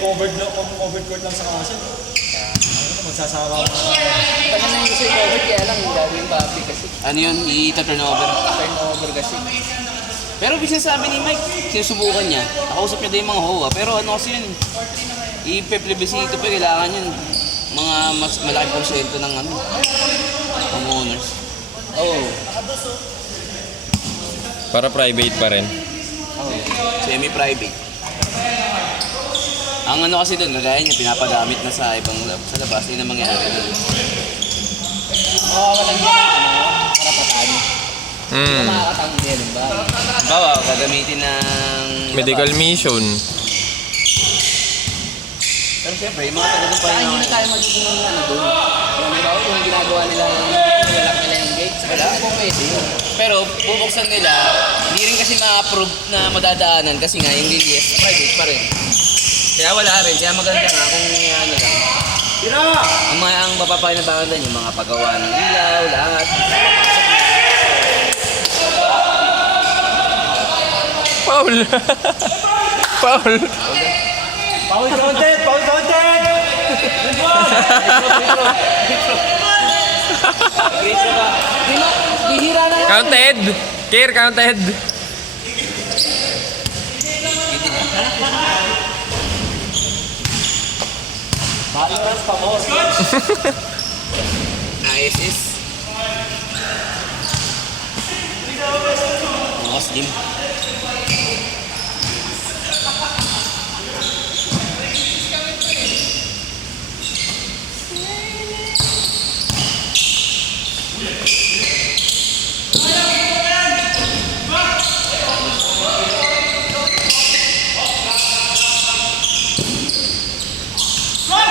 covered court lang sa kaso. Magsasawa ko. Tagal na yung gusto i-cover, kaya lang yung gagawin public kasi. Ano yun? I-turnover. Turnover kasi. Pero sabi ni Mike, sinusubukan niya. Nakausap niya din yung mga HOA. Pero ano kasi yun, i-plebiscito pa kailangan yun. Mga mas malaki porsyento ng ano, ng owners. Oo. Para private pa rin. Semi-private. Ang ano kasi doon, kagaya niya, pinapagamit na sa ibang sa labas, yun ang mangyayari doon. Walang karapatan. Hindi ka makakatanggi yan, ba? Bawa, gagamitin ng Medical mission. Pero siyempre, yung mga taga doon pa Saka rin hindi na tayo magiging ng ano doon. Yung ginagawa nila, nilalak nila yung gates, wala po pwede yun. Pero bubuksan nila, hindi rin kasi ma-approve na madadaanan kasi nga yung lilis, private pa rin. Kaya wala rin, kaya maganda nga kung ano lang. Ang mapapakinabangan doon yung mga paggawa ng ilaw, lahat. Paul! Paul! Paul content! Paul content! Bihira na lang. Counted! Care, counted! Valorant pa mo. Na-SS. Mga slim.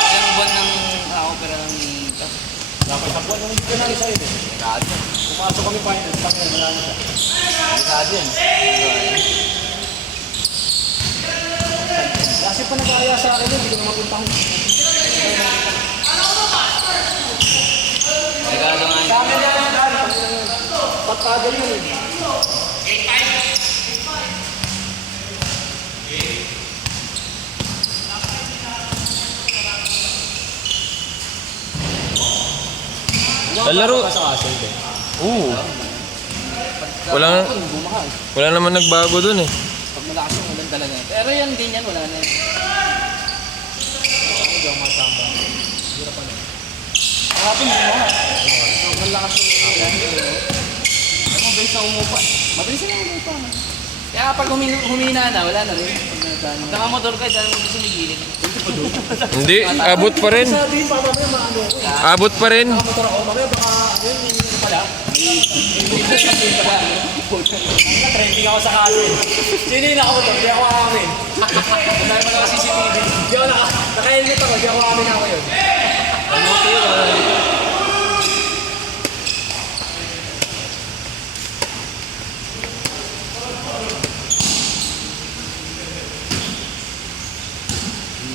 Ilang buwan ng opera ng Dapat sa buwan nung hindi ko na isa yun. Rado. Pumasok kami finals, tapos wala na siya. Rado yan. Kasi pa nag-aaya sa akin yun, hindi ko na mapuntahan. Regalo nga Sa amin na lang dahil, patado yun eh. Lalaro. Sa kaso yun. Oo. Wala naman nagbago dun eh. Pag malakas yung ulan talaga. Pero yan din yan, wala na yan. Hindi ako matamba. Hirap pa na. Kahapon din mo. Sobrang lakas yung ulan. Ay, mabilis na umupa. Mabilis na umupa. Kaya kapag humina na, wala na rin. Nakamotor ka, dahil mo sumigilin. Hindi, abot pa rin. Sabihin pa mamaya maano ko. Abot pa rin. Motor ako mamaya baka ano yun yung pala. Ang trending ako sa kaso eh. Sino yung nakamotor? Di ako amin. Dahil mo na CCTV. Di ako naka-helmet ako. Di ako amin ako yun. Ano ko yun?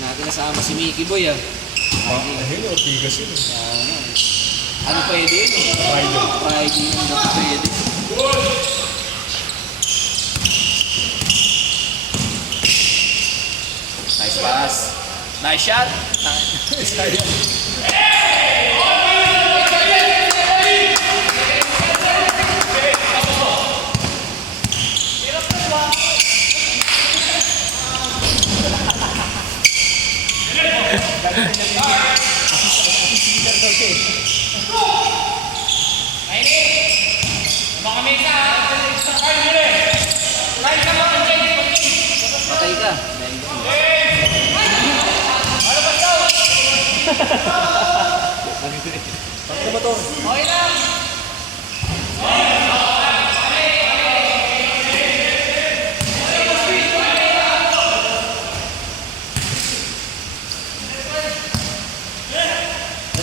Natin nasama si Mickey Boy ah. Ayun, ortigas yun. Ano pwede yun eh? Friday yun, dapat pwede. Nice pass. Nice shot. Patay ka. Ano ba to?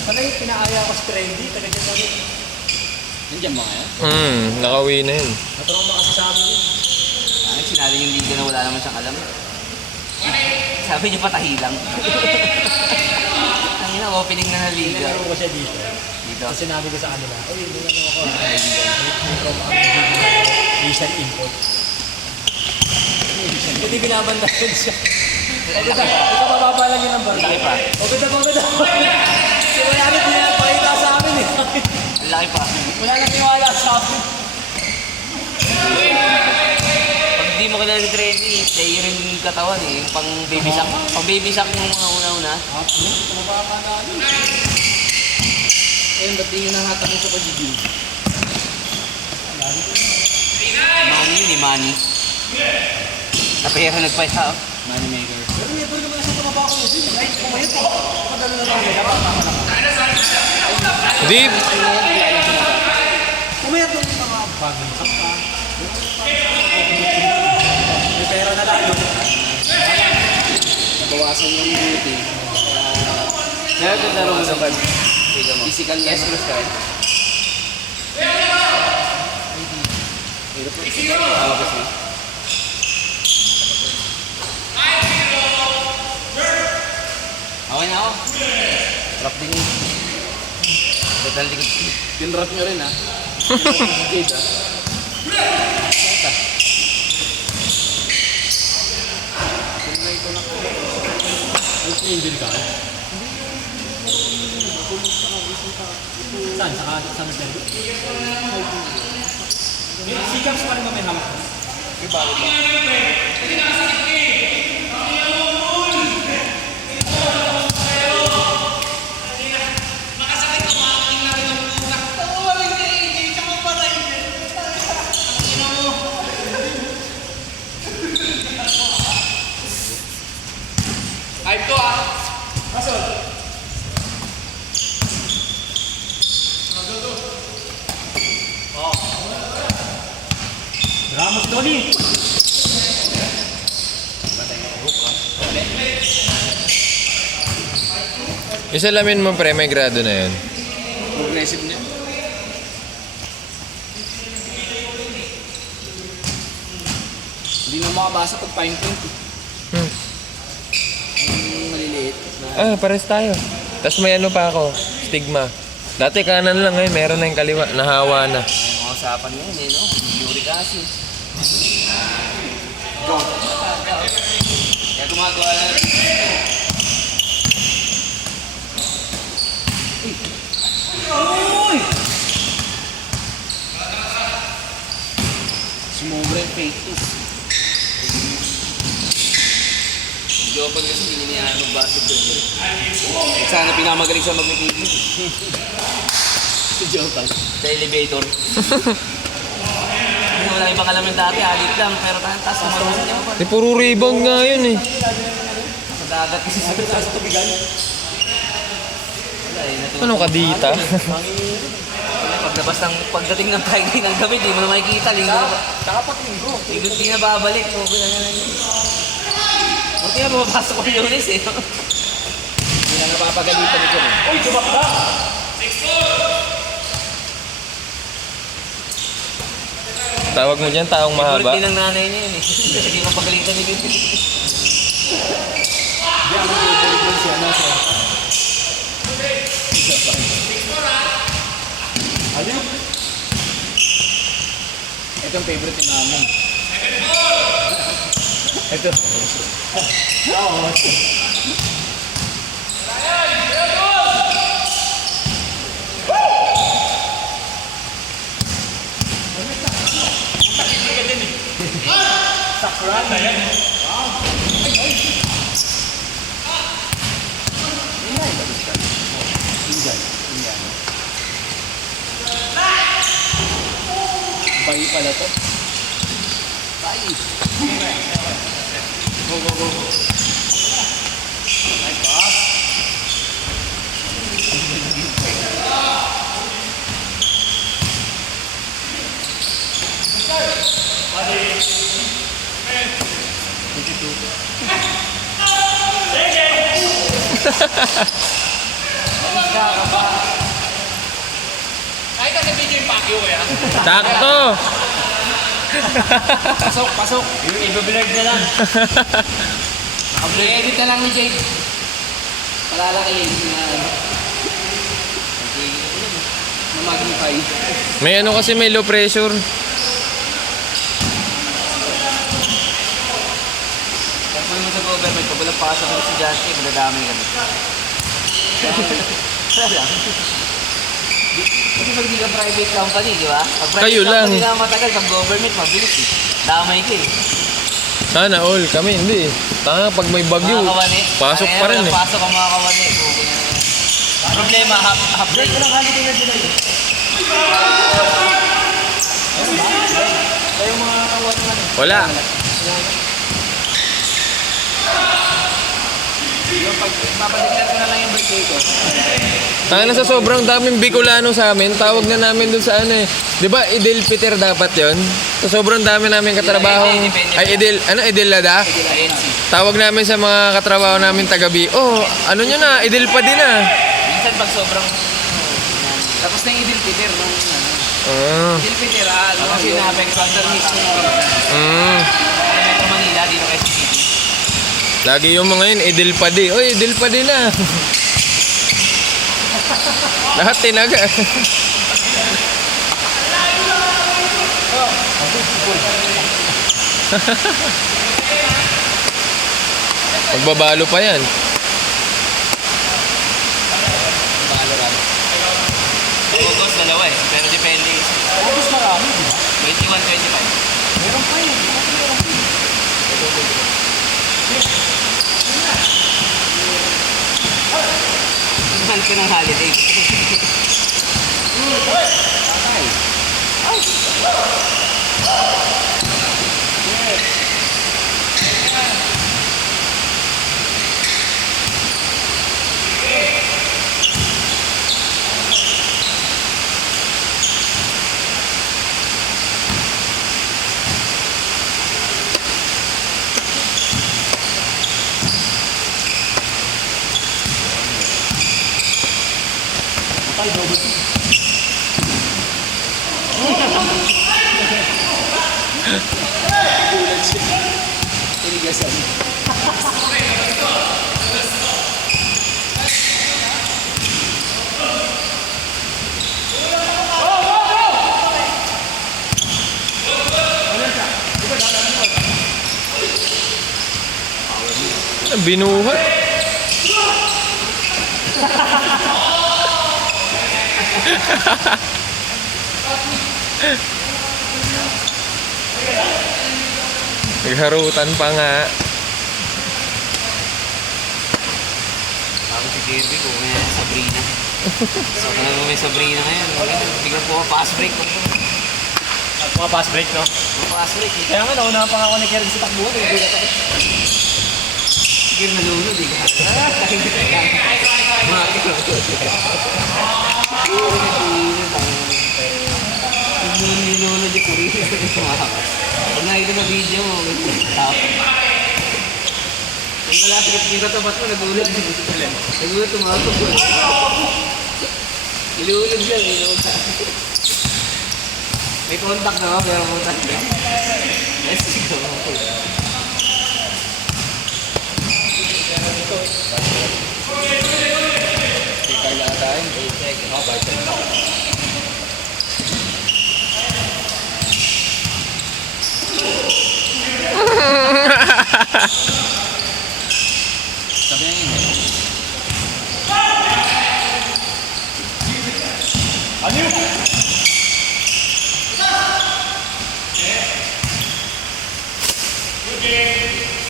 Pala yung pinaaya ko sa trendy, taga dyan kami. Nandiyan ba ngayon? Nakauwi na yun. Natrauma kasi sa amin yun. Ay, sinabi yung liga na wala naman siyang alam. Sabi niya patahi lang. Ang ina, opening na ng liga. Nilaro ko siya dito. Dito. Kasi sinabi ko sa kanila, uy, hindi na ako. May trauma kami. Asian import. Hindi binabandagan siya. Ikaw ba Bababa lang yun ang barda. Laki pa. Pagod na pagod ako. Si Mayami, di na nagpakita sa amin eh. Laki pa. Wala nang tiwala sa amin. Pag di mo kailangan training, kaya rin yung katawan eh. Yung pang baby sack. Pang baby sack yung mga una-una. Ayun, ba't di nyo nahatak mo sa pag-gym? Money yun eh, money. Napera nagpaya oh. Money maker. Pero never naman nasa tumaba ako yun. Kahit pumayot ako. Padalo na lang nila. Hindi. Pumayot lang yung mga bagong sakta. May pera na lang. Nabawasan yung duty. Kaya ito laro mo sa pag physical na stress ka rin. Hirap po. Tawa kasi. Okay na ako. Trap din yun. Total likod. Tinrap nyo rin ha. Jade ha. Injury ka? Saan? Sa Mercedes? Si Caps pa rin ba may hawak? Hype to ah. Ramos Tony! Yung salamin mo pre, may grado na yun. Progressive niya. Hindi na makabasa pag fine print. Hmm. Yung maliliit. Ah, pares tayo. Tapos may ano pa ako, stigma. Dati kanan lang ngayon, meron na yung kaliwa, nahawa na. Ang usapan ngayon eh, no? Uric acid. Kaya gumagawa na rin. Sumobra yung fake tooth. Jopan kasi hindi niya mag-basketball. Sana pinamagaling siya mag-pipig. Si Jopan. Sa elevator. Wala ibang kalamin dati, alit lang. Pero taas mo naman niya pa. Di puro rebound nga yun eh. Sa dagat kasi sa tubigan. Wala eh, natuwa. Ano ka dita? Paglabas ng pagdating ng Friday ng gabi, di mo na makikita. Tsaka pag linggo. Linggo di na babalik. Okay na yan. Buti nga bumapasok ko yung Lunes eh. Hindi na napapagalitan ito eh. Uy, tumakla! Tawag mo dyan, taong Favorite mahaba. din ng nanay niya yun eh. Hindi mapagalitan ni Bibi. Hindi ako nag-i-break siya. Ano siya? Ano? Ito yung favorite yung namin. Ito. Oo. Sakran na yan. Bayi pala to. Bayi. Go, go, go, go. Nice pass. Kahit kasi video yung pakyo kaya. Sakto! Pasok, pasok. I-blurred na lang. I-edit na lang ni Jade. Palalakihin na magnify. May ano kasi may low pressure. Tapos mo kami sa government, pag walang pasok ng estudyante, madadami kami. Wala lang. Kasi pag di ka private company, di ba? Pag private Kayo lang. company na matagal, pag government, mabilis eh. Damay ka eh. Sana all, kami hindi. Tanga pag may bagyo, Mga kawani. pasok pa rin eh. Pasok ang mga kawani. Problema, half day. Tayo mga kawan naman. Wala. Papadagdag ko na lang yung birthday ko. Tanga na sa sobrang daming Bicolano sa amin, tawag na namin dun sa ano eh. Di ba Idil Peter dapat yon? Sa sobrang dami namin katrabahong... Ay, Idil, ano, Idil Lada? INC. Tawag namin sa mga katrabaho namin taga-B. Oh, ano nyo na, Idil pa din ah. Minsan pag sobrang... Tapos na yung Idil Peter. Idil Peter, Kasi na-apektuan sa mismo ng Metro Manila, dito kay City. Lagi yung mga yun, Idil pa din. Oy, Idil pa din ah. Lahat tinaga. Magbabalo pa yan. August, dalawa eh. Pero depende. August marami, di ba? 21, 25. Meron pa yun. Mahal ka ng holiday. Tinigasan. Binuhat. Nagharutan pa nga. Ako si Kirby ko, may Sabrina. So, kung may Sabrina ngayon, biglang po fast break. Mga fast break, no? Fast break eh. Kaya nga, nauna pa nga ako ni Kerry sa takbuhan. Hindi ka tayo. Sige, nalunod eh. Nilunod yung kurili. Pag nakita na video mo, tap. Kung kalasakit yung katapat mo, nagulat. Nagulat, tumatok ko. Ilulog siya, ilulog. May contact na ako, pero putak na. Let's go. Kaya tayo. Sabi na yun. Ano yun?